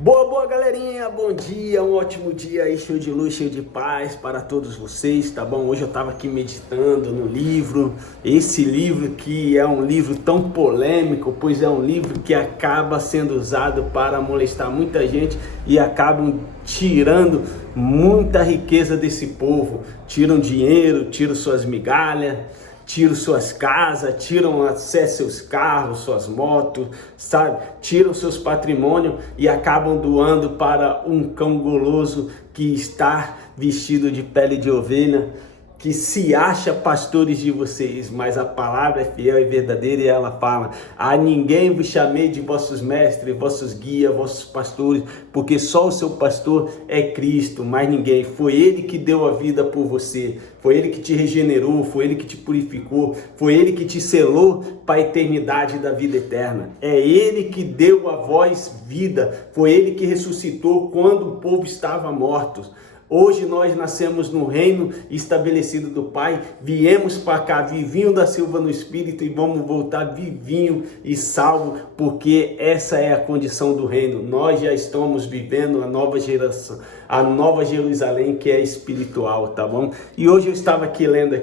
Boa, galerinha, bom dia, um ótimo dia aí, cheio de luz, cheio de paz para todos vocês, tá bom? Hoje eu tava aqui meditando no livro, esse livro que é um livro tão polêmico, pois é um livro que acaba sendo usado para molestar muita gente e acabam tirando muita riqueza desse povo, tiram dinheiro, tiram suas migalhas, tiram suas casas, tiram até seus carros, suas motos, sabe? Tiram seus patrimônios e acabam doando para um cão goloso que está vestido de pele de ovelha, que se acha pastores de vocês, mas a palavra é fiel e verdadeira e ela fala: a ninguém vos chamei de vossos mestres, vossos guias, vossos pastores, porque só o seu pastor é Cristo, mais ninguém. Foi Ele que deu a vida por você, foi Ele que te regenerou, foi Ele que te purificou, foi Ele que te selou para a eternidade da vida eterna. É Ele que deu a vós vida, foi Ele que ressuscitou quando o povo estava morto. Hoje nós nascemos no reino estabelecido do Pai, viemos para cá vivinho da Silva no Espírito e vamos voltar vivinho e salvo, porque essa é a condição do reino. Nós já estamos vivendo a nova geração, a nova Jerusalém, que é espiritual, tá bom? E hoje eu estava aqui lendo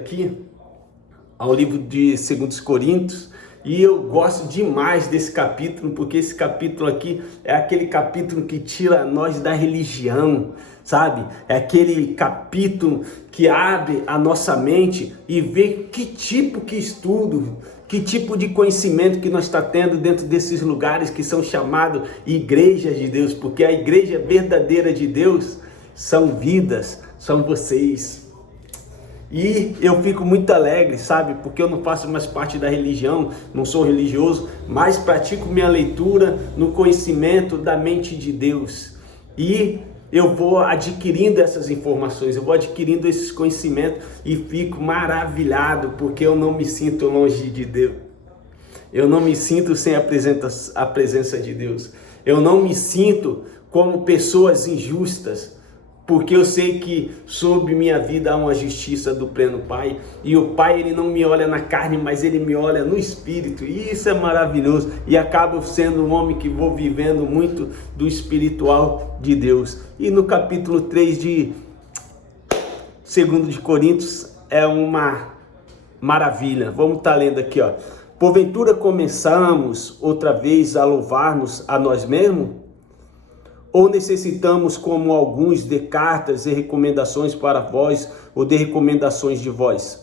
ao livro de 2 Coríntios, e eu gosto demais desse capítulo, porque esse capítulo aqui é aquele capítulo que tira nós da religião, sabe? É aquele capítulo que abre a nossa mente e vê que tipo de estudo, que tipo de conhecimento que nós está tendo dentro desses lugares que são chamados igrejas de Deus, porque a igreja verdadeira de Deus são vidas, são vocês. E eu fico muito alegre, sabe? Porque eu não faço mais parte da religião, não sou religioso, mas pratico minha leitura no conhecimento da mente de Deus. E eu vou adquirindo essas informações, eu vou adquirindo esses conhecimentos e fico maravilhado, porque eu não me sinto longe de Deus. Eu não me sinto sem a presença de Deus. Eu não me sinto como pessoas injustas, porque eu sei que sobre minha vida há uma justiça do pleno Pai, e o Pai, ele não me olha na carne, mas ele me olha no Espírito, e isso é maravilhoso, e acabo sendo um homem que vou vivendo muito do espiritual de Deus. E no capítulo 3 de 2 de Coríntios é uma maravilha. Vamos estar lendo aqui, ó. Porventura começamos outra vez a louvar-nos a nós mesmos? Ou necessitamos, como alguns, de cartas e recomendações para vós, ou de recomendações de vós?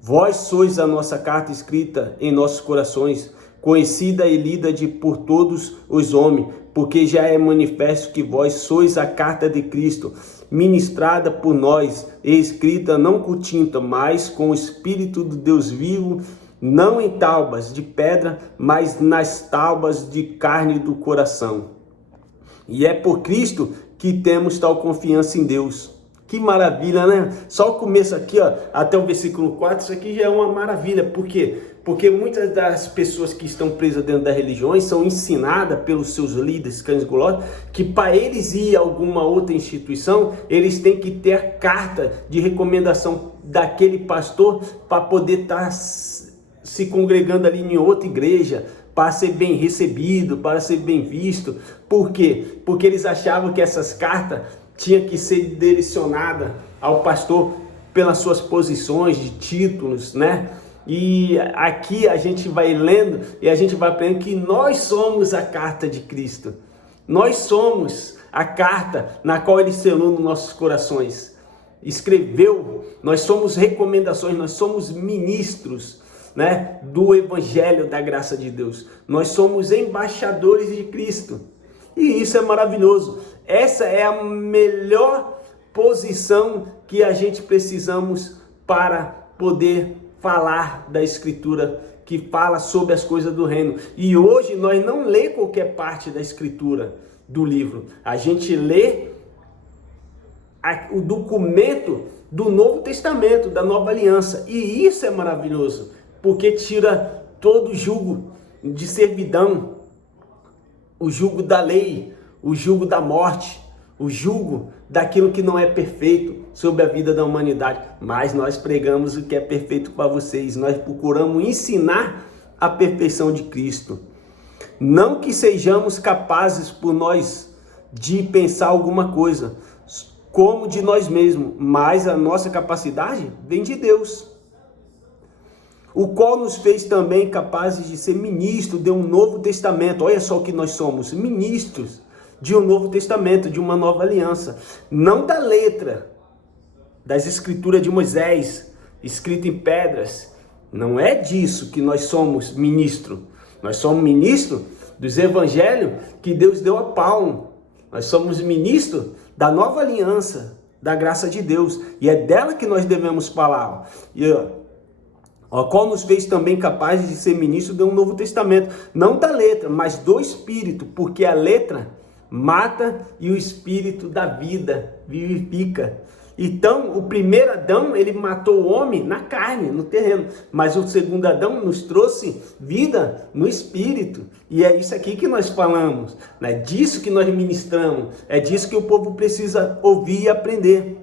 Vós sois a nossa carta escrita em nossos corações, conhecida e lida por todos os homens, porque já é manifesto que vós sois a carta de Cristo, ministrada por nós e escrita não com tinta, mas com o Espírito do Deus vivo, não em tábuas de pedra, mas nas tábuas de carne do coração. E é por Cristo que temos tal confiança em Deus. Que maravilha, né? Só o começo aqui, ó, até o versículo 4, isso aqui já é uma maravilha. Por quê? Porque muitas das pessoas que estão presas dentro das religiões são ensinadas pelos seus líderes, cães gulosos, que para eles ir a alguma outra instituição, eles têm que ter a carta de recomendação daquele pastor para poder estar se congregando ali em outra igreja, para ser bem recebido, para ser bem visto. Por quê? Porque eles achavam que essas cartas tinham que ser direcionadas ao pastor pelas suas posições de títulos, né? E aqui a gente vai lendo e a gente vai aprendendo que nós somos a carta de Cristo. Nós somos a carta na qual Ele selou nos nossos corações. Escreveu, nós somos recomendações, nós somos ministros, né, do Evangelho da graça de Deus. Nós somos embaixadores de Cristo. E isso é maravilhoso. Essa é a melhor posição que a gente precisamos para poder falar da Escritura, que fala sobre as coisas do reino. E hoje nós não lê qualquer parte da Escritura do livro. A gente lê o documento do Novo Testamento, da Nova Aliança. E isso é maravilhoso, porque tira todo o jugo de servidão, o jugo da lei, o jugo da morte, o jugo daquilo que não é perfeito sobre a vida da humanidade. Mas nós pregamos o que é perfeito para vocês, nós procuramos ensinar a perfeição de Cristo. Não que sejamos capazes por nós de pensar alguma coisa, como de nós mesmos, mas a nossa capacidade vem de Deus, o qual nos fez também capazes de ser ministros de um novo testamento. Olha só o que nós somos, ministros de um novo testamento, de uma nova aliança, não da letra das escrituras de Moisés, escrita em pedras. Não é disso que nós somos ministro. Nós somos ministro dos evangelhos que Deus deu a Paulo. Nós somos ministro da nova aliança, da graça de Deus, e é dela que nós devemos falar. E o qual nos fez também capazes de ser ministro de um novo testamento, não da letra, mas do Espírito, porque a letra mata e o Espírito da vida vivifica. Então, o primeiro Adão, ele matou o homem na carne, no terreno, mas o segundo Adão nos trouxe vida no Espírito, e é isso aqui que nós falamos, é disso que nós ministramos, é disso que o povo precisa ouvir e aprender.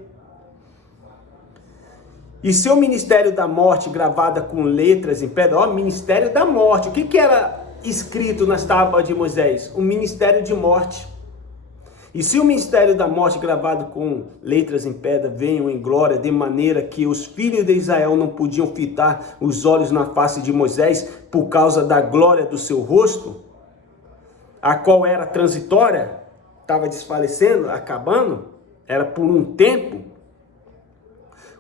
E seu ministério da morte, gravada com letras em pedra, ministério da morte, o que era escrito nas tábuas de Moisés? O ministério de morte. E se o ministério da morte, gravado com letras em pedra, venham em glória, de maneira que os filhos de Israel não podiam fitar os olhos na face de Moisés por causa da glória do seu rosto, a qual era transitória, estava desfalecendo, acabando, era por um tempo,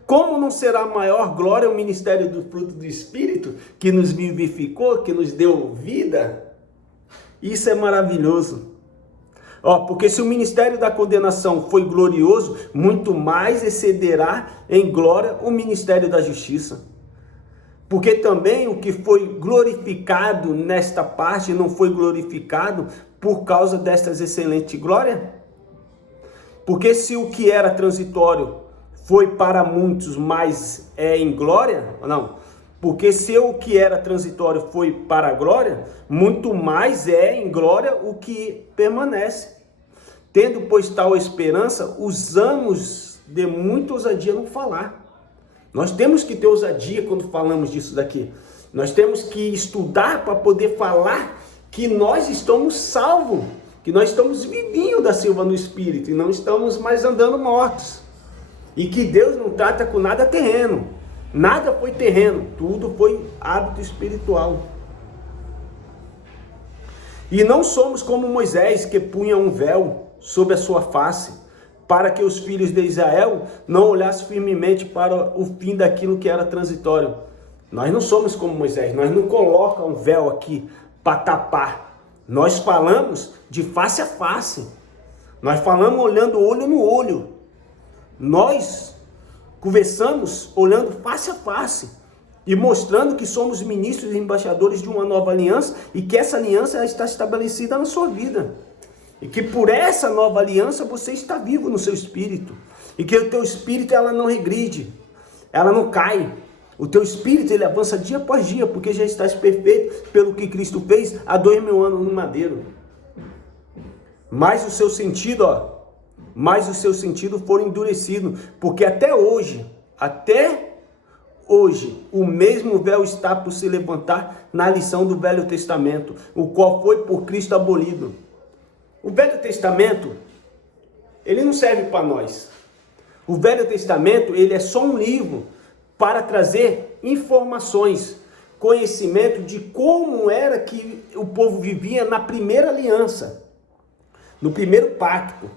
como não será maior glória o ministério do fruto do Espírito, que nos vivificou, que nos deu vida? Isso é maravilhoso. Porque se o ministério da condenação foi glorioso, muito mais excederá em glória o ministério da justiça. Porque também o que foi glorificado nesta parte não foi glorificado por causa destas excelentes glórias? Porque se o que era transitório foi para muitos, mas é em glória? Não. Porque se o que era transitório foi para a glória, muito mais é em glória o que permanece. Tendo, pois, tal esperança, usamos de muita ousadia no falar. Nós temos que ter ousadia quando falamos disso daqui. Nós temos que estudar para poder falar que nós estamos salvos, que nós estamos vivinhos da Silva no Espírito e não estamos mais andando mortos. E que Deus não trata com nada terreno. Nada foi terreno, tudo foi hábito espiritual. E não somos como Moisés, que punha um véu sobre a sua face, para que os filhos de Israel não olhassem firmemente para o fim daquilo que era transitório. Nós não somos como Moisés, nós não colocamos um véu aqui para tapar. Nós falamos de face a face. Nós falamos olhando olho no olho. Nós conversamos olhando face a face e mostrando que somos ministros e embaixadores de uma nova aliança e que essa aliança está estabelecida na sua vida. E que por essa nova aliança você está vivo no seu espírito. E que o teu espírito ela não regride, ela não cai. O teu espírito ele avança dia após dia, porque já estás perfeito pelo que Cristo fez há 2000 anos no madeiro. Mas o seu sentido, for endurecido, porque até hoje, o mesmo véu está por se levantar na lição do Velho Testamento, o qual foi por Cristo abolido. O Velho Testamento, ele não serve para nós. O Velho Testamento, ele é só um livro para trazer informações, conhecimento de como era que o povo vivia na primeira aliança, no primeiro pacto.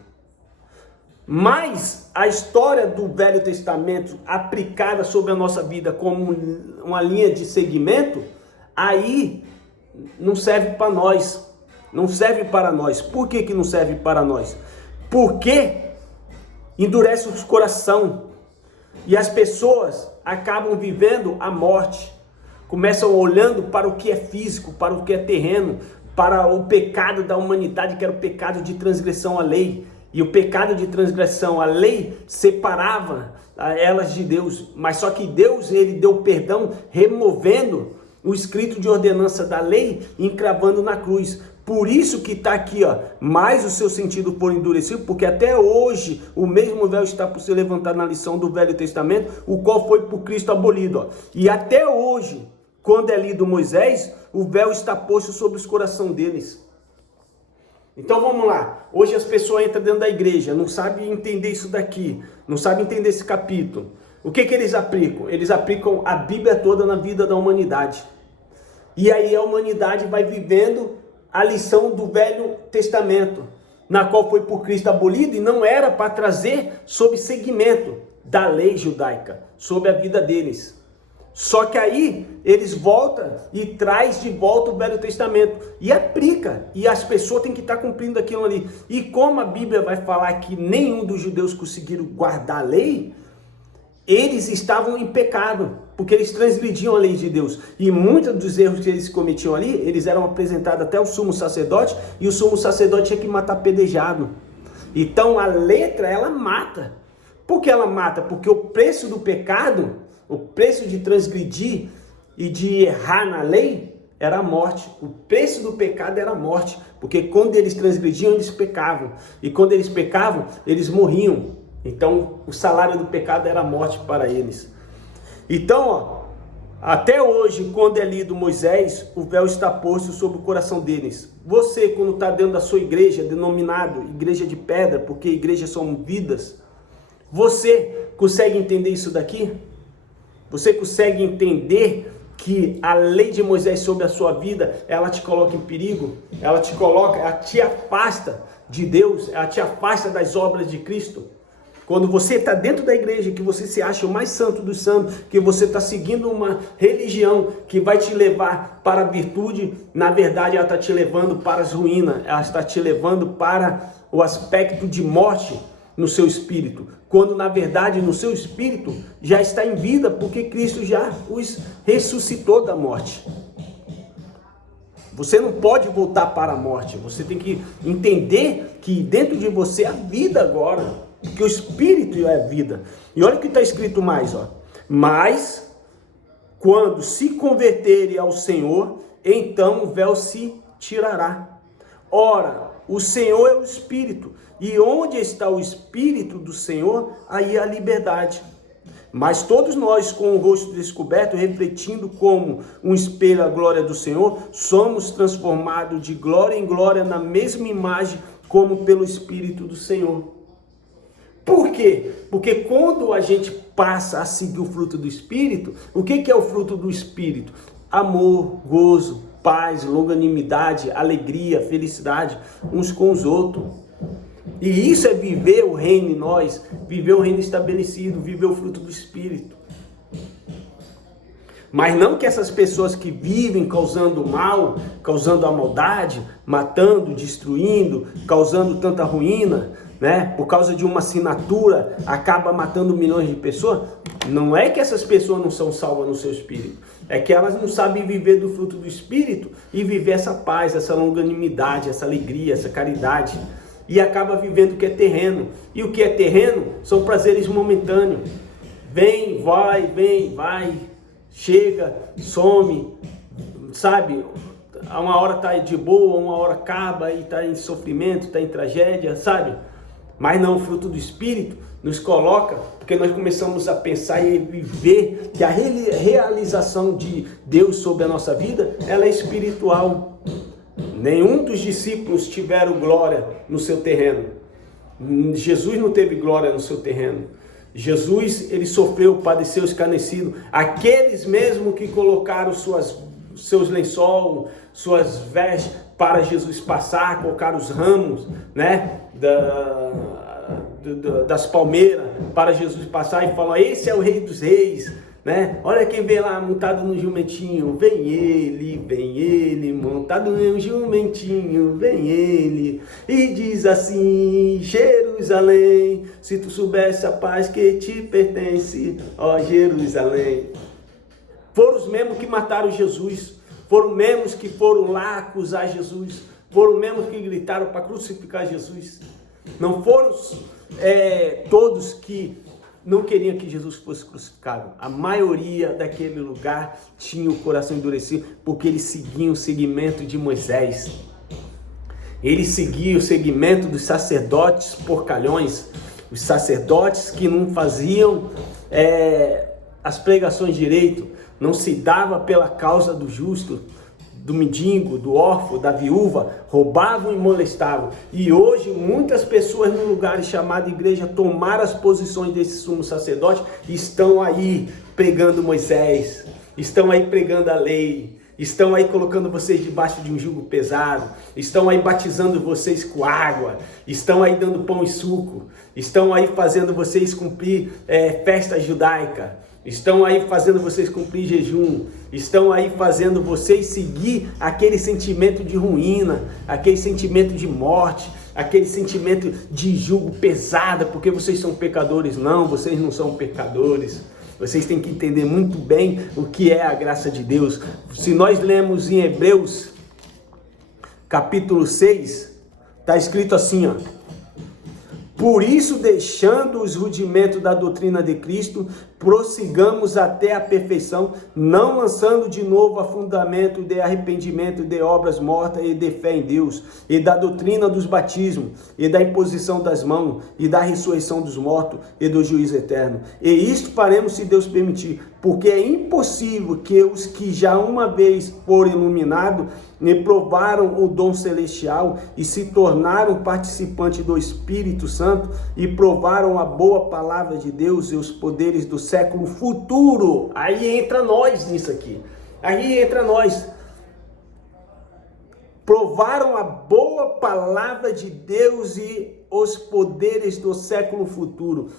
Mas a história do Velho Testamento aplicada sobre a nossa vida como uma linha de segmento, aí não serve para nós. Não serve para nós. Por que não serve para nós? Porque endurece o coração e as pessoas acabam vivendo a morte. Começam olhando para o que é físico, para o que é terreno, para o pecado da humanidade, que era o pecado de transgressão à lei. E o pecado de transgressão à lei separava elas de Deus. Mas só que Deus ele deu perdão removendo o escrito de ordenança da lei e encravando na cruz. Por isso que está aqui, mais o seu sentido for endurecido, porque até hoje o mesmo véu está por se levantar na lição do Velho Testamento, o qual foi por Cristo abolido. E até hoje, quando é lido Moisés, o véu está posto sobre os corações deles. Então vamos lá, hoje as pessoas entram dentro da igreja, não sabem entender isso daqui, não sabem entender esse capítulo. O que eles aplicam? Eles aplicam a Bíblia toda na vida da humanidade. E aí a humanidade vai vivendo a lição do Velho Testamento, na qual foi por Cristo abolido e não era para trazer sob segmento da lei judaica, sobre a vida deles. Só que aí eles voltam e traz de volta o Velho Testamento e aplica, e as pessoas têm que estar cumprindo aquilo ali. E como a Bíblia vai falar que nenhum dos judeus conseguiram guardar a lei, eles estavam em pecado, porque eles transgrediam a lei de Deus. E muitos dos erros que eles cometiam ali, eles eram apresentados até o sumo sacerdote, e o sumo sacerdote tinha que matar apedrejado. Então a letra, ela mata. Por que ela mata? Porque o preço do pecado, o preço de transgredir e de errar na lei, era a morte. O preço do pecado era a morte, porque quando eles transgrediam, eles pecavam. E quando eles pecavam, eles morriam. Então, o salário do pecado era a morte para eles. Então, ó, até hoje, quando é lido Moisés, o véu está posto sobre o coração deles. Você, quando está dentro da sua igreja, denominado igreja de pedra, porque igrejas são vidas, você consegue entender isso daqui? Você consegue entender que a lei de Moisés sobre a sua vida, ela te coloca em perigo? Ela te afasta de Deus, ela te afasta das obras de Cristo? Quando você está dentro da igreja, que você se acha o mais santo dos santos, que você está seguindo uma religião que vai te levar para a virtude, na verdade ela está te levando para as ruínas, ela está te levando para o aspecto de morte no seu espírito, quando na verdade no seu espírito já está em vida, porque Cristo já os ressuscitou da morte. Você não pode voltar para a morte, você tem que entender que dentro de você há vida agora, porque o Espírito é vida. E olha o que está escrito mais, ó. Mas, quando se converterem ao Senhor, então o véu se tirará. Ora, o Senhor é o Espírito, e onde está o Espírito do Senhor, aí há liberdade. Mas todos nós, com o rosto descoberto, refletindo como um espelho a glória do Senhor, somos transformados de glória em glória na mesma imagem, como pelo Espírito do Senhor. Por quê? Porque quando a gente passa a seguir o fruto do Espírito, o que é o fruto do Espírito? Amor, gozo, paz, longanimidade, alegria, felicidade uns com os outros. E isso é viver o reino em nós, viver o reino estabelecido, viver o fruto do Espírito. Mas não que essas pessoas que vivem causando mal, causando a maldade, matando, destruindo, causando tanta ruína, né? Por causa de uma assinatura, acaba matando milhões de pessoas. Não é que essas pessoas não são salvas no seu espírito. É que elas não sabem viver do fruto do Espírito e viver essa paz, essa longanimidade, essa alegria, essa caridade. E acaba vivendo o que é terreno. E o que é terreno são prazeres momentâneos. Vem, vai, chega, some, sabe? Uma hora tá de boa, uma hora acaba e tá em sofrimento, tá em tragédia, sabe? Mas não, o fruto do Espírito nos coloca, porque nós começamos a pensar e viver que a realização de Deus sobre a nossa vida, ela é espiritual. Nenhum dos discípulos tiveram glória no seu terreno. Jesus não teve glória no seu terreno. Jesus, ele sofreu, padeceu, escarnecido. Aqueles mesmo que colocaram seus lençol, suas vestes para Jesus passar, colocaram os ramos, né, das palmeiras para Jesus passar e falam: esse é o Rei dos Reis, né? Olha quem vem lá montado no jumentinho, vem ele, montado no jumentinho, vem ele, e diz assim: Jerusalém, se tu soubesse a paz que te pertence, ó Jerusalém. Foram os mesmos que mataram Jesus, foram os mesmos que foram lá acusar Jesus, foram os mesmos que gritaram para crucificar Jesus. Não foram todos que não queriam que Jesus fosse crucificado. A maioria daquele lugar tinha o coração endurecido, porque eles seguiam o segmento de Moisés. Eles seguiam o segmento dos sacerdotes porcalhões, os sacerdotes que não faziam as pregações direito, não se dava pela causa do justo, do mendigo, do órfão, da viúva, roubavam e molestavam. E hoje muitas pessoas no lugar chamado igreja tomaram as posições desse sumo sacerdote e estão aí pregando Moisés, estão aí pregando a lei, estão aí colocando vocês debaixo de um jugo pesado, estão aí batizando vocês com água, estão aí dando pão e suco, estão aí fazendo vocês cumprir festa judaica, estão aí fazendo vocês cumprir jejum, estão aí fazendo vocês seguir aquele sentimento de ruína, aquele sentimento de morte, aquele sentimento de jugo pesado, porque vocês são pecadores. Não, vocês não são pecadores. Vocês têm que entender muito bem o que é a graça de Deus. Se nós lemos em Hebreus, capítulo 6, está escrito assim, ó: por isso, deixando os rudimentos da doutrina de Cristo, prossigamos até a perfeição, não lançando de novo a fundamento de arrependimento de obras mortas e de fé em Deus, e da doutrina dos batismos, e da imposição das mãos, e da ressurreição dos mortos, e do juízo eterno. E isto faremos se Deus permitir, porque é impossível que os que já uma vez foram iluminados, e provaram o dom celestial, e se tornaram participantes do Espírito Santo, e provaram a boa palavra de Deus e os poderes do século futuro. Aí entra nós nisso aqui. Aí entra nós. Provaram a boa palavra de Deus e os poderes do século futuro.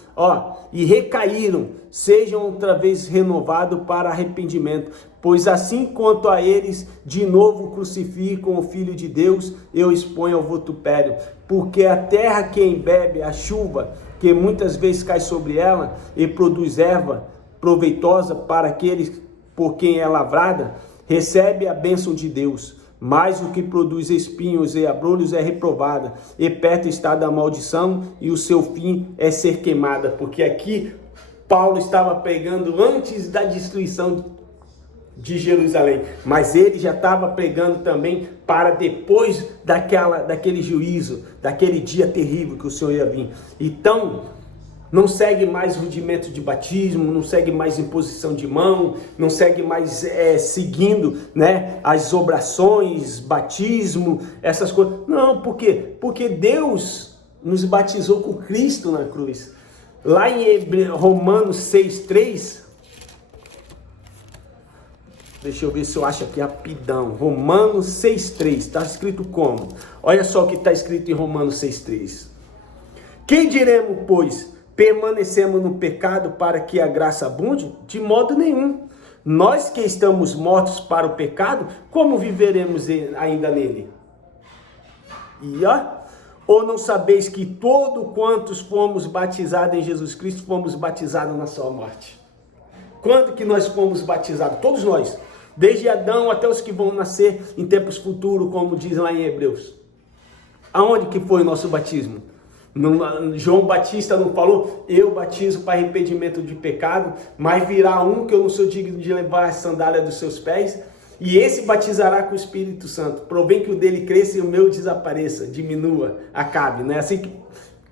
E recaíram, sejam outra vez renovados para arrependimento. Pois assim quanto a eles, de novo crucificam o Filho de Deus, eu exponho ao vitupério. Porque a terra que embebe a chuva, que muitas vezes cai sobre ela, e produz erva proveitosa para aqueles por quem é lavrada, recebe a bênção de Deus. Mas o que produz espinhos e abrolhos é reprovada, e perto está da maldição, e o seu fim é ser queimada. Porque aqui Paulo estava pregando antes da destruição de Jerusalém, mas ele já estava pregando também para depois daquele juízo, daquele dia terrível que o Senhor ia vir. Então, não segue mais rudimento de batismo, não segue mais imposição de mão, não segue mais seguindo, né, as obrações, batismo, essas coisas. Não, por quê? Porque Deus nos batizou com Cristo na cruz. Lá em Romanos 6:3, deixa eu ver se eu acho aqui rapidão. Romanos 6:3, está escrito como? Olha só o que está escrito em Romanos 6:3. Quem diremos, pois? Permanecemos no pecado para que a graça abunde? De modo nenhum. Nós que estamos mortos para o pecado, como viveremos ainda nele? Ou não sabeis que todo quantos fomos batizados em Jesus Cristo, fomos batizados na sua morte? Quando que nós fomos batizados? Todos nós. Desde Adão até os que vão nascer em tempos futuros, como diz lá em Hebreus. Aonde que foi o nosso batismo? João Batista não falou: eu batizo para arrependimento de pecado, mas virá um que eu não sou digno de levar a sandália dos seus pés, e esse batizará com o Espírito Santo. Provém que o dele cresça e o meu desapareça, diminua, acabe. Não é assim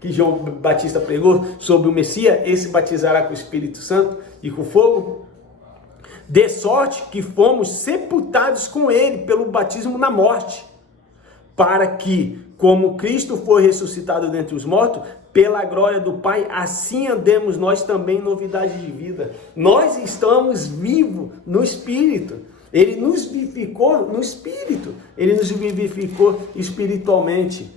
que João Batista pregou sobre o Messias? Esse batizará com o Espírito Santo e com fogo. De sorte que fomos sepultados com ele pelo batismo na morte, para que, como Cristo foi ressuscitado dentre os mortos, pela glória do Pai, assim andemos nós também em novidade de vida. Nós estamos vivos no Espírito. Ele nos vivificou no Espírito. Ele nos vivificou espiritualmente.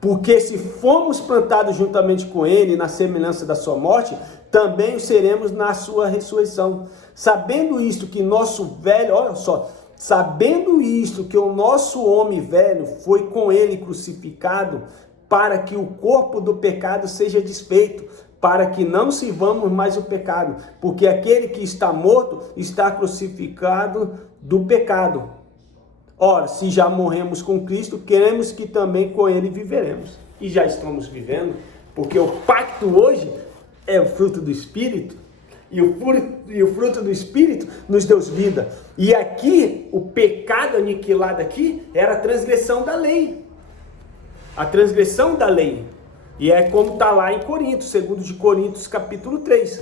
Porque se fomos plantados juntamente com Ele na semelhança da sua morte, também o seremos na sua ressurreição. Sabendo isto que nosso velho, olha só, sabendo isto que o nosso homem velho foi com ele crucificado, para que o corpo do pecado seja desfeito, para que não sirvamos mais o pecado, porque aquele que está morto está crucificado do pecado. Ora, se já morremos com Cristo, queremos que também com ele viveremos. E já estamos vivendo, porque o pacto hoje é o fruto do Espírito. E o fruto do Espírito nos deu vida. E aqui, o pecado aniquilado aqui, era a transgressão da lei. A transgressão da lei. E é como está lá em Coríntios, 2 de Coríntios, capítulo 3.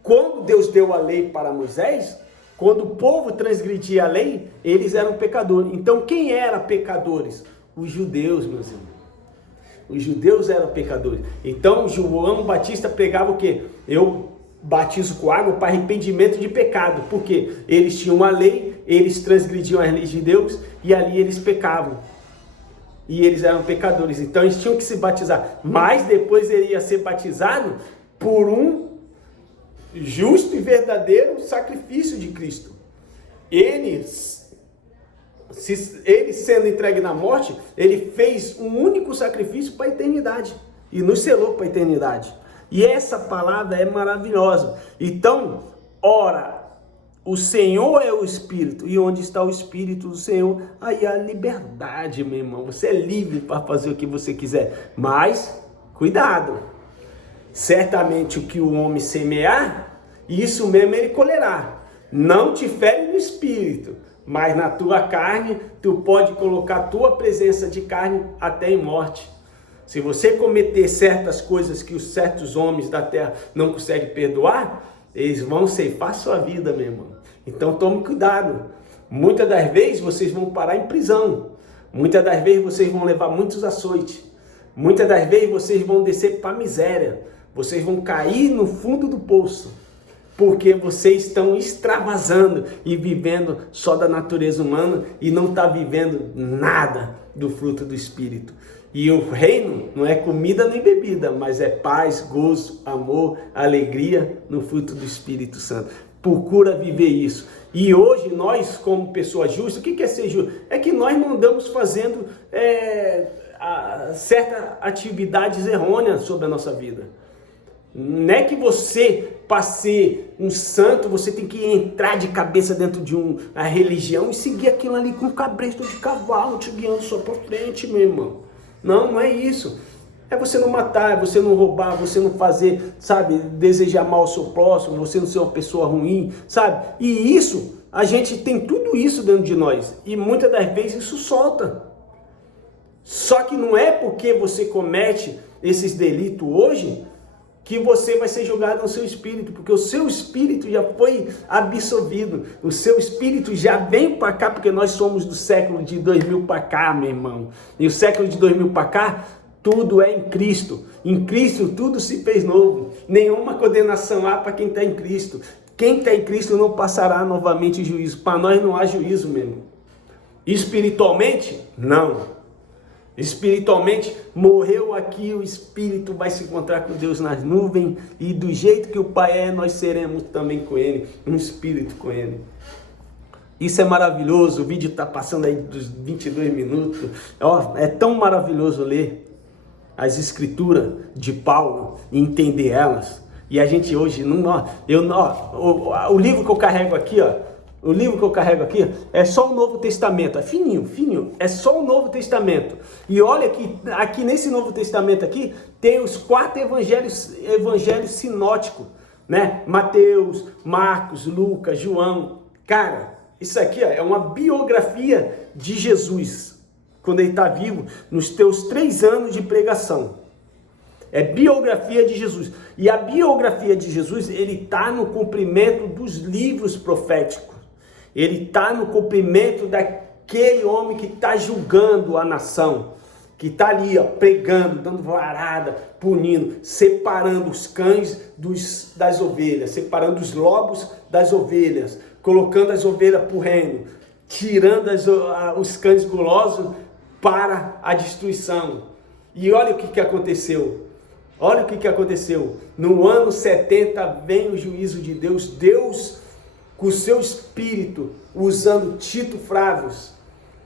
Quando Deus deu a lei para Moisés, Quando o povo transgredia a lei, eles eram pecadores. Então quem era pecadores? Os judeus, meus irmãos. Os judeus eram pecadores. Então João Batista pregava o quê? Eu batizo com água para arrependimento de pecado. Porque eles tinham a lei, eles transgrediam a lei de Deus e ali eles pecavam. E eles eram pecadores. Então eles tinham que se batizar. Mas depois ele ia ser batizado por um justo e verdadeiro sacrifício de Cristo. Ele sendo entregue na morte, ele fez um único sacrifício para a eternidade e nos selou para a eternidade. E essa palavra é maravilhosa. Então, ora, o Senhor é o Espírito, e onde está o Espírito do Senhor, aí há liberdade, meu irmão. Você é livre para fazer o que você quiser, mas cuidado. Certamente o que o homem semear, isso mesmo ele colherá. Não te fere no espírito, mas na tua carne, tu pode colocar a tua presença de carne até em morte. Se você cometer certas coisas que os certos homens da terra não conseguem perdoar, eles vão ceifar sua vida, meu irmão. Então tome cuidado. Muitas das vezes vocês vão parar em prisão. Muitas das vezes vocês vão levar muitos açoites. Muitas das vezes vocês vão descer para a miséria. Vocês vão cair no fundo do poço. Porque vocês estão extravasando e vivendo só da natureza humana e não está vivendo nada do fruto do Espírito. E o reino não é comida nem bebida, mas é paz, gozo, amor, alegria no fruto do Espírito Santo. Procura viver isso. E hoje nós, como pessoas justas, o que é ser justo? É que nós não andamos fazendo certas atividades errôneas sobre a nossa vida. Não é que você, para ser um santo, você tem que entrar de cabeça dentro de uma religião e seguir aquilo ali com cabresto de cavalo te guiando só para frente, meu irmão. Não, não é isso. É você não matar, é você não roubar, você não fazer, sabe, desejar mal ao seu próximo, você não ser uma pessoa ruim, sabe? E isso, a gente tem tudo isso dentro de nós. E muitas das vezes isso solta. Só que não é porque você comete esses delitos hoje que você vai ser julgado no seu espírito, porque o seu espírito já foi absorvido, o seu espírito já vem para cá, porque nós somos do século de 2000 para cá, meu irmão. E o século de 2000 para cá, tudo é em Cristo. Em Cristo tudo se fez novo. Nenhuma condenação há para quem está em Cristo. Quem está em Cristo não passará novamente juízo. Para nós não há juízo mesmo. Espiritualmente, não. Espiritualmente, morreu aqui, o Espírito vai se encontrar com Deus nas nuvens, e do jeito que o Pai é, nós seremos também com Ele, um Espírito com Ele. Isso é maravilhoso, o vídeo está passando aí dos 22 minutos, é tão maravilhoso ler as Escrituras de Paulo e entender elas, e a gente hoje, o livro que eu carrego aqui, o livro que eu carrego aqui é só o Novo Testamento, é fininho, é só o Novo Testamento. E olha que aqui nesse Novo Testamento aqui tem os 4 evangelhos sinóticos, né? Mateus, Marcos, Lucas, João. Cara, isso aqui é uma biografia de Jesus, quando ele está vivo, nos teus 3 anos de pregação. É biografia de Jesus. E a biografia de Jesus, ele está no cumprimento dos livros proféticos. Ele está no cumprimento daquele homem que está julgando a nação, que está ali pregando, dando varada, punindo, separando os cães das ovelhas, separando os lobos das ovelhas, colocando as ovelhas para o reino, tirando os cães gulosos para a destruição. E olha o que aconteceu. Olha o que aconteceu. No ano 70 vem o juízo de Deus. Deus, com o seu espírito, usando Tito Frávios,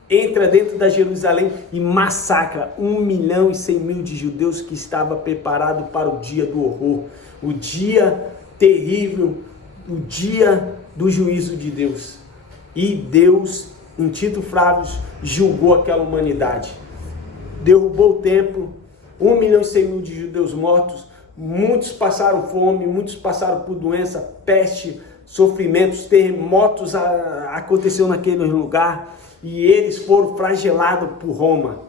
entra dentro da Jerusalém e massacra 1.100.000 de judeus que estava preparado para o dia do horror, o dia terrível, o dia do juízo de Deus. E Deus, em Tito Frávios, julgou aquela humanidade. Derrubou o templo, 1.100.000 de judeus mortos, muitos passaram fome, muitos passaram por doença, peste, sofrimentos, terremotos aconteceu naquele lugar, e eles foram flagelados por Roma.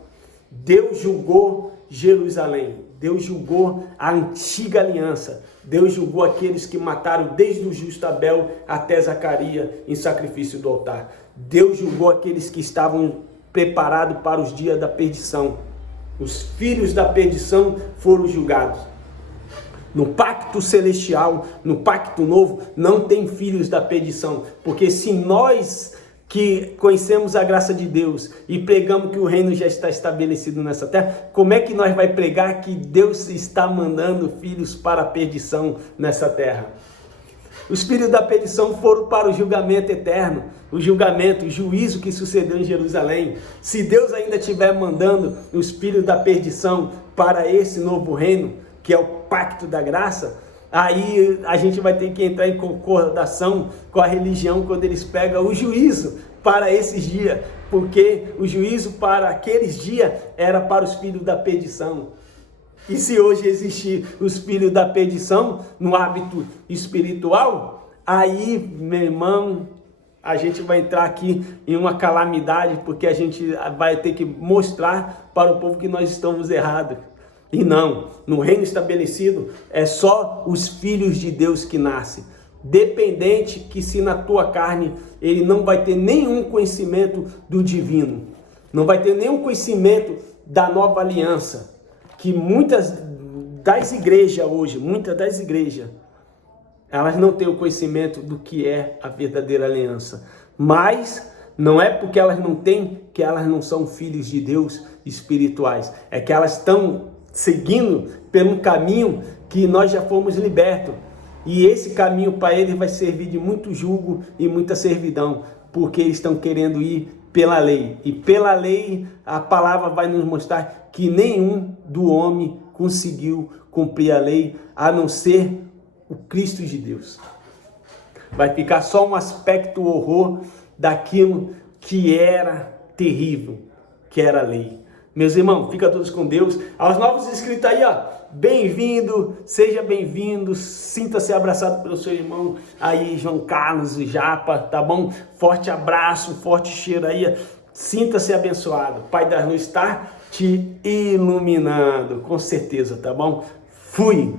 Deus julgou Jerusalém. Deus julgou a antiga aliança. Deus julgou aqueles que mataram desde o justo Abel até Zacarias em sacrifício do altar. Deus julgou aqueles que estavam preparados para os dias da perdição. Os filhos da perdição foram julgados. No pacto celestial, no pacto novo, não tem filhos da perdição. Porque se nós que conhecemos a graça de Deus e pregamos que o reino já está estabelecido nessa terra, como é que nós vai pregar que Deus está mandando filhos para a perdição nessa terra? Os filhos da perdição foram para o julgamento eterno, o julgamento, o juízo que sucedeu em Jerusalém. Se Deus ainda estiver mandando os filhos da perdição para esse novo reino, que é o pacto da graça, aí a gente vai ter que entrar em concordação com a religião quando eles pegam o juízo para esses dias, porque o juízo para aqueles dias era para os filhos da perdição. E se hoje existir os filhos da perdição no hábito espiritual, aí, meu irmão, a gente vai entrar aqui em uma calamidade, porque a gente vai ter que mostrar para o povo que nós estamos errados. E não, no reino estabelecido é só os filhos de Deus que nascem. Dependente que se na tua carne ele não vai ter nenhum conhecimento do divino. Não vai ter nenhum conhecimento da nova aliança. Que muitas das igrejas hoje, elas não têm o conhecimento do que é a verdadeira aliança. Mas não é porque elas não têm que elas não são filhos de Deus espirituais. É que elas estão seguindo por um caminho que nós já fomos libertos. E esse caminho para eles vai servir de muito jugo e muita servidão, porque eles estão querendo ir pela lei. E pela lei a palavra vai nos mostrar que nenhum do homem conseguiu cumprir a lei, a não ser o Cristo de Deus. Vai ficar só um aspecto horror daquilo que era terrível, que era a lei. Meus irmãos, fica todos com Deus. Aos novos inscritos aí, ó, bem-vindo, seja bem-vindo, sinta-se abraçado pelo seu irmão aí, João Carlos e Japa, tá bom? Forte abraço, forte cheiro aí, sinta-se abençoado. Pai das Luzes está te iluminando, com certeza, tá bom? Fui!